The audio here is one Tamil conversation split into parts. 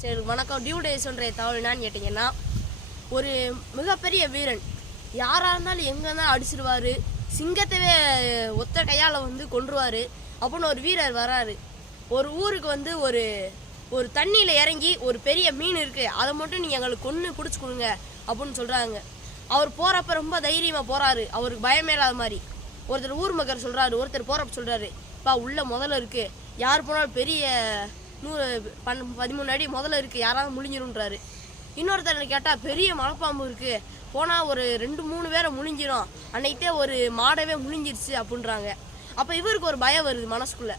சரி வணக்கம். டியூ டேஸ்ன்ற தகவல் என்னன்னு கேட்டிங்கன்னா, ஒரு மிகப்பெரிய வீரன் யாராக இருந்தாலும் எங்கே இருந்தாலும் அடிச்சிடுவார், சிங்கத்தவே ஒத்த கையால் கொன்றுவார் அப்படின்னு ஒரு வீரர் வராரு. ஒரு ஊருக்கு ஒரு ஒரு தண்ணியில் இறங்கி ஒரு பெரிய மீன் இருக்குது, அதை மட்டும் நீங்கள் எங்களுக்கு கொன்று குடிச்சு கொடுங்க அப்படின்னு சொல்கிறாங்க. அவர் போகிறப்ப ரொம்ப தைரியமாக போகிறாரு, அவருக்கு பயமே இல்லாத மாதிரி. ஒருத்தர் ஊர் மக்கள் சொல்கிறாரு, ஒருத்தர் போகிறப்ப சொல்கிறாரு, பா உள்ள முதல்ல இருக்குது, யார் போனாலும் பெரிய 13 அடி முதல்ல இருக்குது, யாராவது முழிஞ்சிரும்ன்றாரு. இன்னொருத்தர் கேட்டால் பெரிய மலைப்பாம்பு இருக்குது, போனால் ஒரு 2-3 பேரை முழிஞ்சிரும், அன்னைக்கே ஒரு மாடவே முழிஞ்சிருச்சு அப்படின்றாங்க. அப்போ இவருக்கு ஒரு பயம் வருது மனசுக்குள்ளே.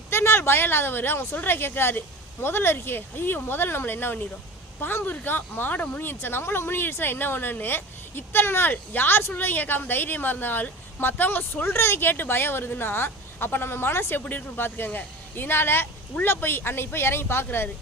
இத்தனை நாள் பயம் இல்லாதவர் அவங்க சொல்கிற கேட்குறாரு, முதல்ல இருக்கே, ஐயோ முதல்ல நம்மளை என்ன பண்ணிடும், பாம்பு இருக்கான், மாடை முழிஞ்சிருச்சா, நம்மளை முழிஞ்சிருச்சா என்ன பண்ணுன்னு இத்தனை நாள் யார் சொல்கிறத கேட்காம தைரியமாக இருந்தால் மற்றவங்க சொல்கிறத கேட்டு பயம் வருதுன்னா அப்போ நம்ம மனசு எப்படி இருக்குன்னு பார்த்துக்கோங்க. இதனால் உள்ளே போய் அன்னைக்கு போய் இறங்கி பார்க்குறாரு.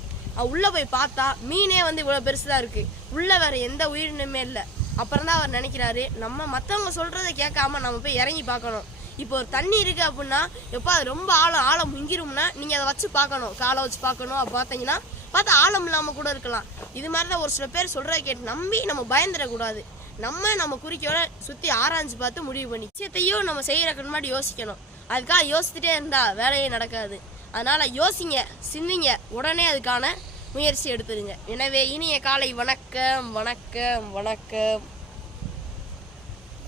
உள்ளே போய் பார்த்தா மீனே இவ்வளோ பெருசு தான் இருக்குது, உள்ளே வேறு எந்த உயிரினமே இல்லை. அப்புறம் தான் அவர் நினைக்கிறாரு, நம்ம மற்றவங்க சொல்கிறத கேட்காம நம்ம போய் இறங்கி பார்க்கணும். இப்போ ஒரு தண்ணி இருக்குது அப்படின்னா எப்போ அது ரொம்ப ஆழம் முங்கிரும்னா நீங்கள் அதை வச்சு பார்க்கணும், காலை வச்சு பார்க்கணும். அப்போ பார்த்தா ஆழம் இல்லாமல் கூட இருக்கலாம். இது மாதிரி தான் ஒரு சில பேர் சொல்கிறத கேட்டு நம்பி நம்ம பயந்துடக்கூடாது. நம்ம குறிக்கோளை சுற்றி ஆராய்ஞ்சு பார்த்து முடிவு பண்ணி விஷயத்தையும் நம்ம செய்கிறதுக்கு முன்னாடி யோசிக்கணும். அதுக்காக யோசிச்சுட்டே இருந்தால் வேலையே நடக்காது. அதனால் யோசிங்க, சிந்திங்க, உடனே அதுக்கான முயற்சி எடுத்துருங்க. எனவே இனிய காலை வணக்கம் வணக்கம் வணக்கம்.